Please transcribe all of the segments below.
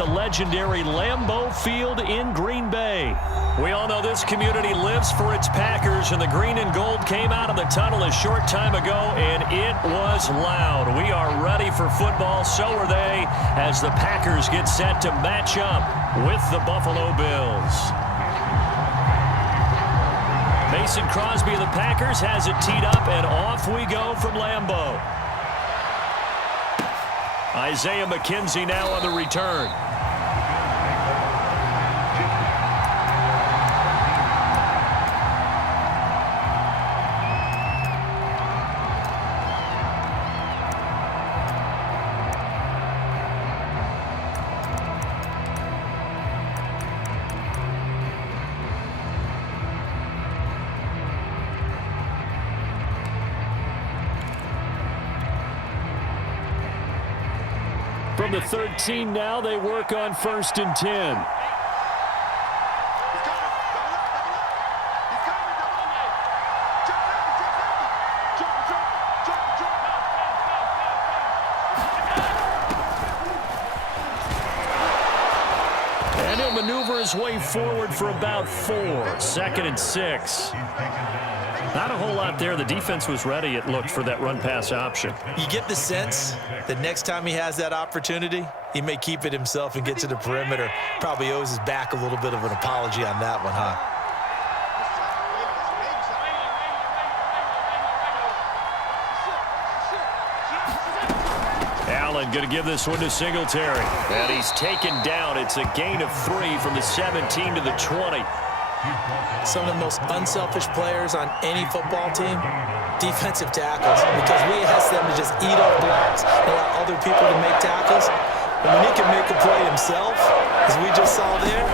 to legendary Lambeau Field in Green Bay. We all know this community lives for its Packers, and the green and gold came out of the tunnel a short time ago, and it was loud. We are ready for football, so are they, as the Packers get set to match up with the Buffalo Bills. Mason Crosby of the Packers has it teed up, and off we go from Lambeau. Isaiah McKenzie now on the return. From the 13 now, they work on 1st and 10. And he'll maneuver his way forward for about 4. 2nd and 6. Not a whole lot there. The defense was ready, it looked, for that run-pass option. You get the sense that next time he has that opportunity, he may keep it himself and get to the perimeter. Probably owes his back a little bit of an apology on that one, huh? Allen going to give this one to Singletary. And he's taken down. It's a gain of 3 from the 17 to the 20. Some of the most unselfish players on any football team, defensive tackles, because we ask them to just eat up blocks and allow other people to make tackles. And when he can make a play himself, as we just saw there,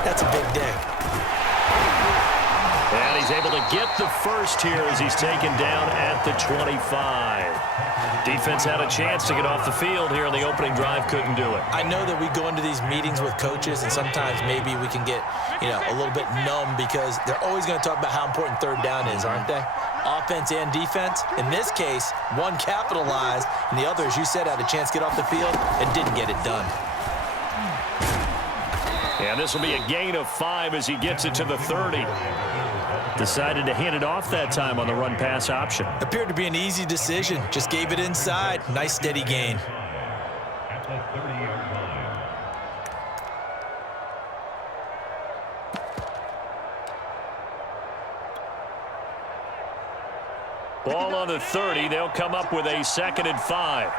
that's a big day. And he's able to get the first here as he's taken down at the 25. Defense had a chance to get off the field here in the opening drive, couldn't do it. I know that we go into these meetings with coaches, and sometimes maybe we can get, a little bit numb because they're always going to talk about how important 3rd down is, aren't they? Offense and defense. In this case, one capitalized, and the other, as you said, had a chance to get off the field and didn't get it done. And this will be a gain of 5 as he gets it to the 30. Decided to hand it off that time on the run-pass option. Appeared to be an easy decision. Just gave it inside. Nice, steady gain. Ball on the 30. They'll come up with a 2nd and 5.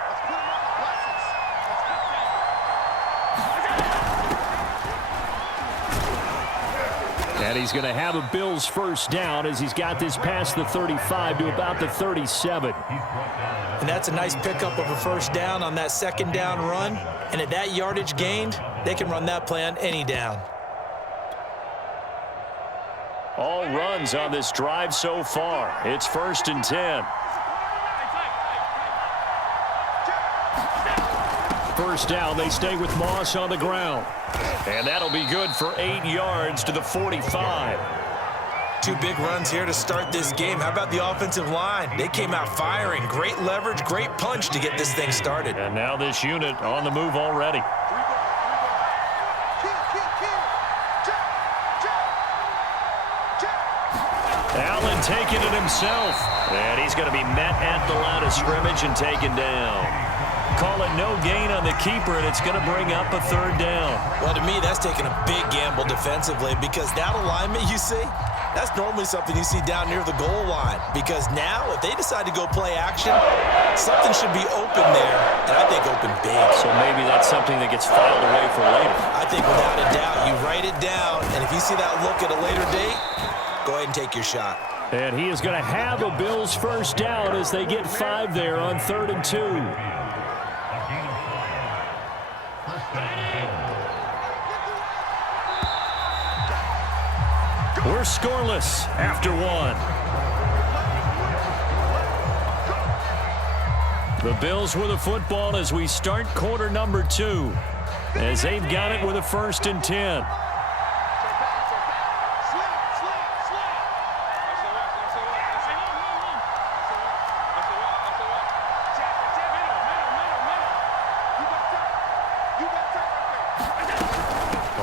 And he's going to have a Bills first down as he's got this past the 35 to about the 37. And that's a nice pickup of a first down on that 2nd down run. And at that yardage gained, they can run that play on any down. All runs on this drive so far. It's 1st and 10. First down, they stay with Moss on the ground. And that'll be good for 8 yards to the 45. 2 big runs here to start this game. How about the offensive line? They came out firing. Great leverage, great punch to get this thing started. And now this unit on the move already. Allen taking it himself. And he's going to be met at the line of scrimmage and taken down. Call it no gain on the keeper, and it's going to bring up a 3rd down. Well, to me, that's taking a big gamble defensively because that alignment you see, that's normally something you see down near the goal line. Because now, if they decide to go play action, something should be open there, and I think open big. So maybe that's something that gets filed away for later. I think without a doubt, you write it down, and if you see that look at a later date, go ahead and take your shot. And he is going to have a Bills first down as they get 5 there on 3rd and 2. We're scoreless after 1. The Bills with the football as we start quarter number 2. As they've got it with a 1st and 10.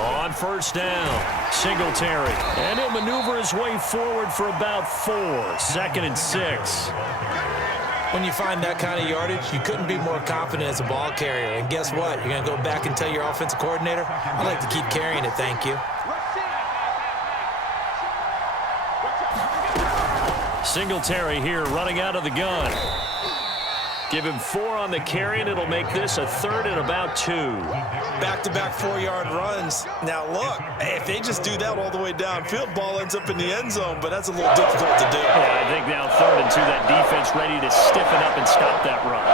On first down, Singletary. And he'll maneuver his way forward for about 4. 2nd and 6. When you find that kind of yardage, you couldn't be more confident as a ball carrier. And guess what? You're going to go back and tell your offensive coordinator, I'd like to keep carrying it, thank you. Singletary here running out of the gun. Give him 4 on the carry, and it'll make this a 3rd and about 2. Back-to-back 4-yard runs. Now, look, if they just do that all the way downfield, ball ends up in the end zone, but that's a little difficult to do. Yeah, I think now 3rd and 2, that defense ready to stiffen up and stop that run.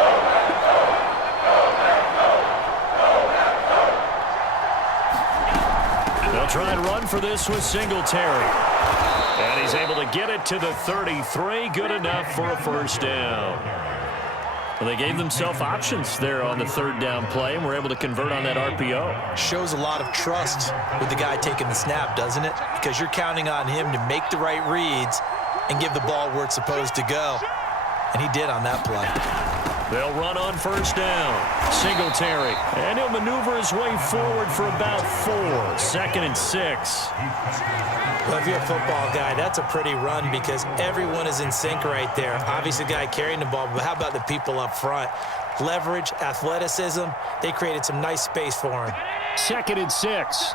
They'll try and run for this with Singletary. And he's able to get it to the 33. Good enough for a first down. Well, they gave themselves options there on the 3rd down play, and were able to convert on that RPO. Shows a lot of trust with the guy taking the snap, doesn't it? Because you're counting on him to make the right reads and give the ball where it's supposed to go. And he did on that play. They'll run on first down. Singletary. And he'll maneuver his way forward for about 4. 2nd and 6. Well, if you're a football guy, that's a pretty run because everyone is in sync right there. Obviously, the guy carrying the ball, but how about the people up front? Leverage, athleticism, they created some nice space for him. 2nd and 6.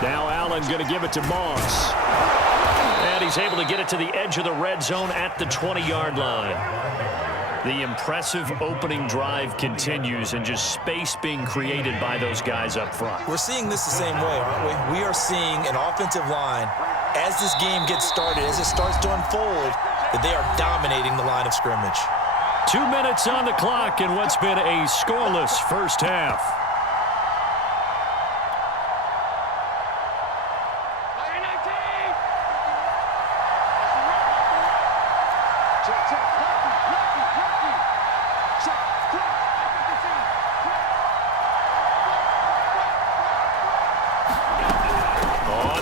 Now Allen going to give it to Moss. And he's able to get it to the edge of the red zone at the 20-yard line. The impressive opening drive continues, and just space being created by those guys up front. We're seeing this the same way, aren't we? We are seeing an offensive line, as this game gets started, as it starts to unfold, that they are dominating the line of scrimmage. 2 minutes on the clock in what's been a scoreless first half.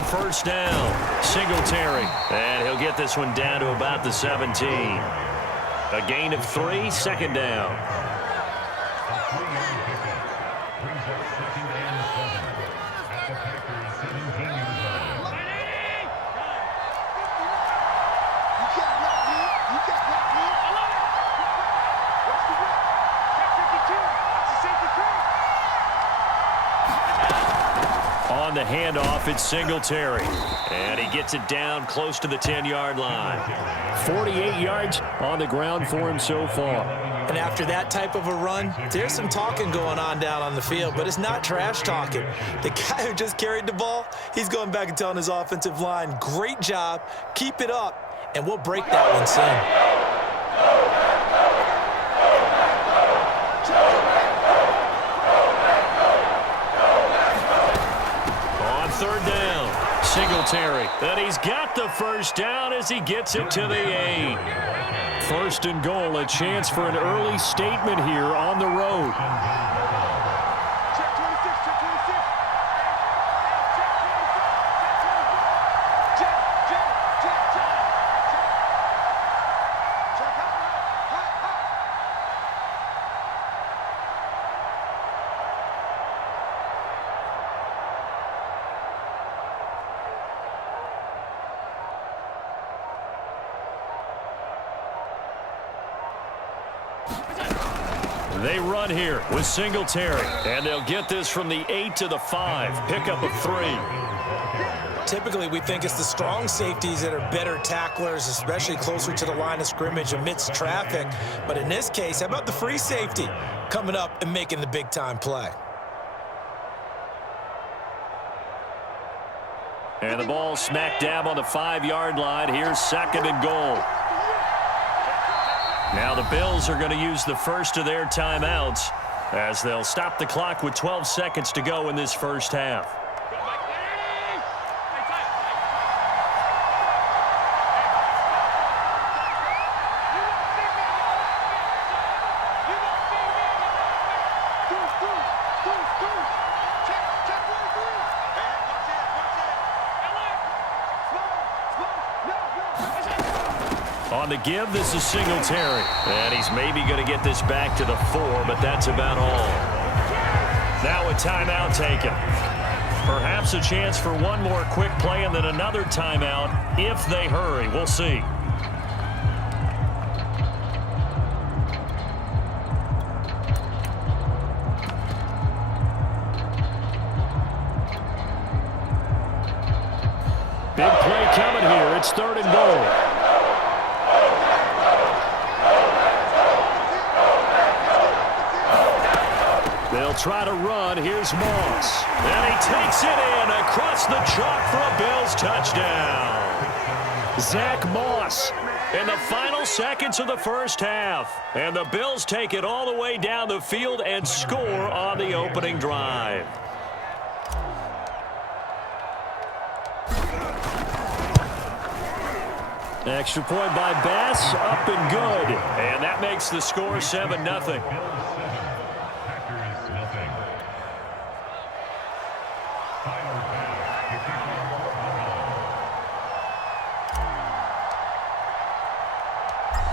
First down, Singletary, and he'll get this one down to about the 17. A gain of 3, 2nd down. On the handoff, it's Singletary. And he gets it down close to the 10-yard line. 48 yards on the ground for him so far. And after that type of a run, there's some talking going on down on the field, but it's not trash talking. The guy who just carried the ball, he's going back and telling his offensive line, great job, keep it up, and we'll break that one soon. Singletary, and he's got the first down as he gets it to the 8. 1st and goal, a chance for an early statement here on the road. They run here with Singletary, and they'll get this from the 8 to the 5. Pickup of 3. Typically, we think it's the strong safeties that are better tacklers, especially closer to the line of scrimmage amidst traffic. But in this case, how about the free safety coming up and making the big-time play? And the ball smack dab on the 5-yard line. Here's 2nd and goal. Now the Bills are going to use the first of their timeouts as they'll stop the clock with 12 seconds to go in this first half. On the give, this is Singletary. And he's maybe going to get this back to the 4, but that's about all. Now a timeout taken. Perhaps a chance for one more quick play and then another timeout if they hurry. We'll see. Big play coming here. It's 3rd and goal. They'll try to run. Here's Moss. And he takes it in across the chalk for a Bills touchdown. Zach Moss in the final seconds of the first half. And the Bills take it all the way down the field and score on the opening drive. Extra point by Bass, up and good. And that makes the score 7-0.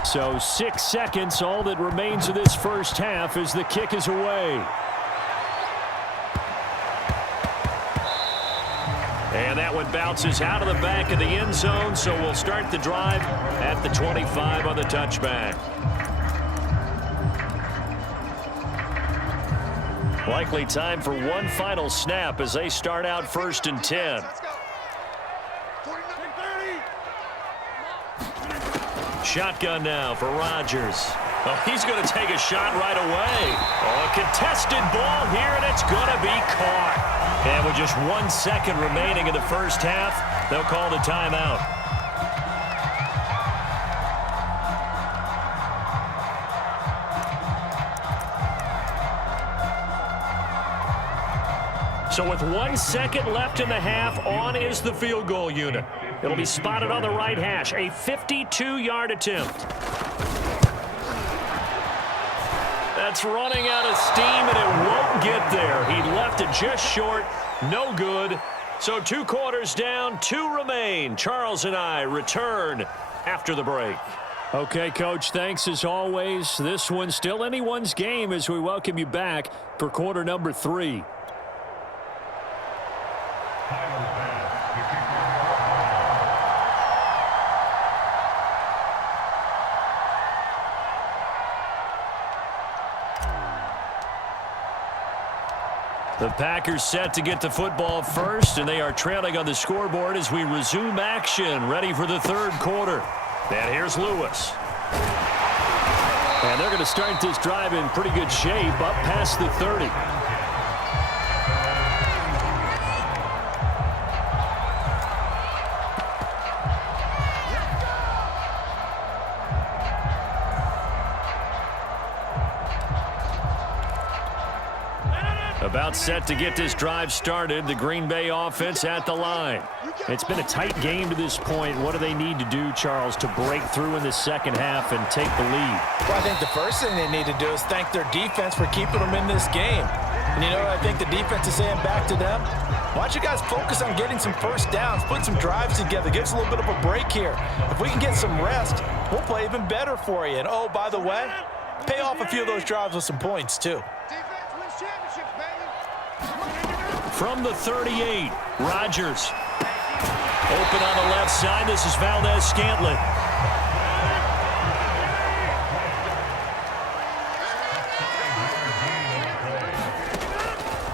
So 6 seconds, all that remains of this first half as the kick is away. And that one bounces out of the back of the end zone, so we'll start the drive at the 25 on the touchback. Likely time for one final snap as they start out 1st and 10. Shotgun now for Rodgers. Oh, he's going to take a shot right away. Oh, a contested ball here, and it's going to be caught. And with just 1 second remaining in the first half, they'll call the timeout. So with 1 second left in the half, on is the field goal unit. It'll be spotted on the right hash, a 52-yard attempt. That's running out of steam, and it won't get there. He left it just short, no good. So 2 quarters down, 2 remain. Charles and I return after the break. Okay, Coach, thanks as always. This one's still anyone's game as we welcome you back for quarter number 3. The Packers set to get the football first, and they are trailing on the scoreboard as we resume action, ready for the 3rd quarter. And here's Lewis. And they're going to start this drive in pretty good shape, up past the 30. About set to get this drive started. The Green Bay offense at the line. It's been a tight game to this point. What do they need to do, Charles, to break through in the second half and take the lead? Well, I think the first thing they need to do is thank their defense for keeping them in this game. And you know what I think the defense is saying back to them? Why don't you guys focus on getting some first downs, put some drives together, give us a little bit of a break here. If we can get some rest, we'll play even better for you. And, oh, by the way, pay off a few of those drives with some points, too. From the 38, Rodgers. Open on the left side. This is Valdez-Scantling.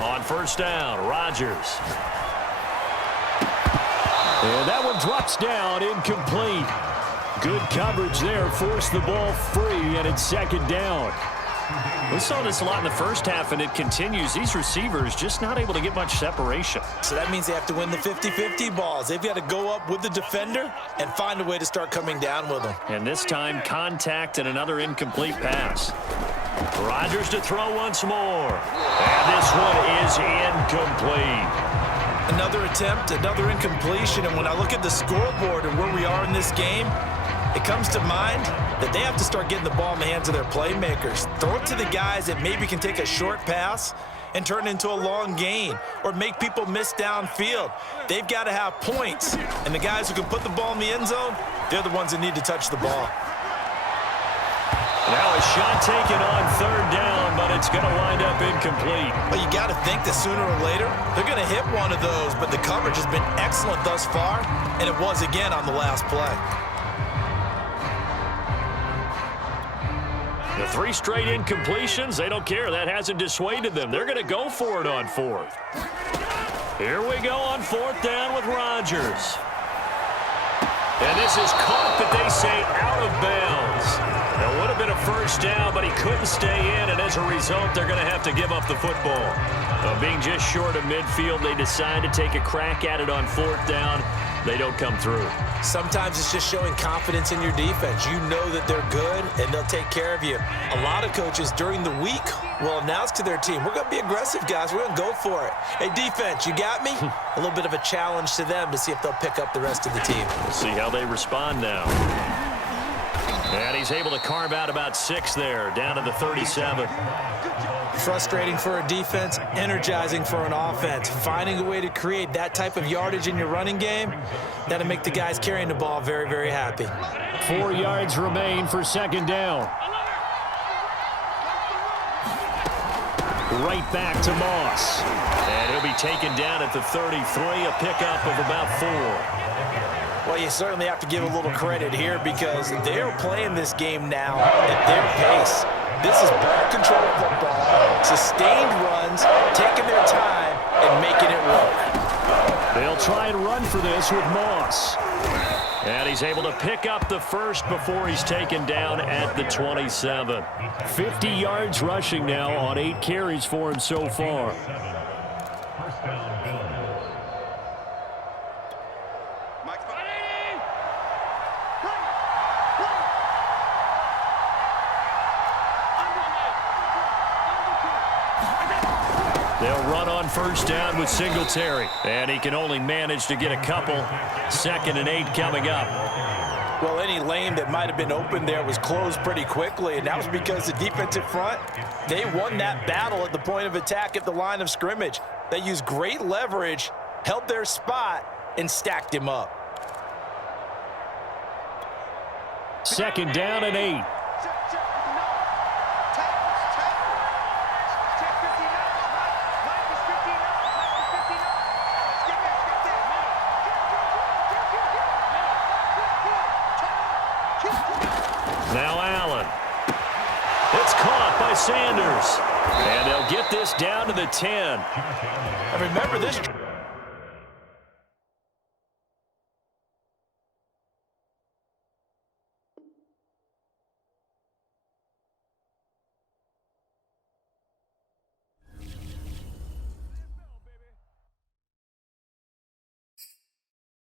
On first down, Rodgers. And that one drops down, incomplete. Good coverage there, forced the ball free, and it's 2nd down. We saw this a lot in the first half, and it continues. These receivers just not able to get much separation. So that means they have to win the 50-50 balls. They've got to go up with the defender and find a way to start coming down with them. And this time, contact and another incomplete pass. Rodgers to throw once more. And this one is incomplete. Another attempt, another incompletion. And when I look at the scoreboard and where we are in this game, it comes to mind that they have to start getting the ball in the hands of their playmakers. Throw it to the guys that maybe can take a short pass and turn it into a long gain or make people miss downfield. They've got to have points. And the guys who can put the ball in the end zone, They're the ones that need to touch the ball. Now a shot taken on third down, but it's going to wind up incomplete. Well, you got to think that sooner or later, they're going to hit one of those, but the coverage has been excellent thus far, and it was again on the last play. The 3 straight incompletions, they don't care. That hasn't dissuaded them. They're going to go for it on 4th. Here we go on 4th down with Rodgers. And this is caught, but they say out of bounds. It would have been a first down, but he couldn't stay in, and as a result, they're going to have to give up the football. Being just short of midfield, they decide to take a crack at it on 4th down. They don't come through. Sometimes it's just showing confidence in your defense. You know that they're good, and they'll take care of you. A lot of coaches during the week will announce to their team, we're going to be aggressive, guys. We're going to go for it. Hey, defense, you got me? A little bit of a challenge to them to see if they'll pick up the rest of the team. We'll see how they respond now. And he's able to carve out about 6 there, down to the 37. Frustrating for a defense, energizing for an offense. Finding a way to create that type of yardage in your running game, that'll make the guys carrying the ball very, very happy. 4 yards remain for 2nd down. Right back to Moss. And he'll be taken down at the 33, a pickup of about 4. Well, you certainly have to give a little credit here because they're playing this game now at their pace. This is ball control football, sustained runs, taking their time and making it work. They'll try and run for this with Moss. And he's able to pick up the first before he's taken down at the 27. 50 yards rushing now on 8 carries for him so far. They'll run on first down with Singletary. And he can only manage to get a couple. 2nd and 8 coming up. Well, any lane that might have been open there was closed pretty quickly, and that was because the defensive front, they won that battle at the point of attack at the line of scrimmage. They used great leverage, held their spot, and stacked him up. 2nd down and 8. Now Allen. It's caught by Sanders. And they'll get this down to the 10. And remember this.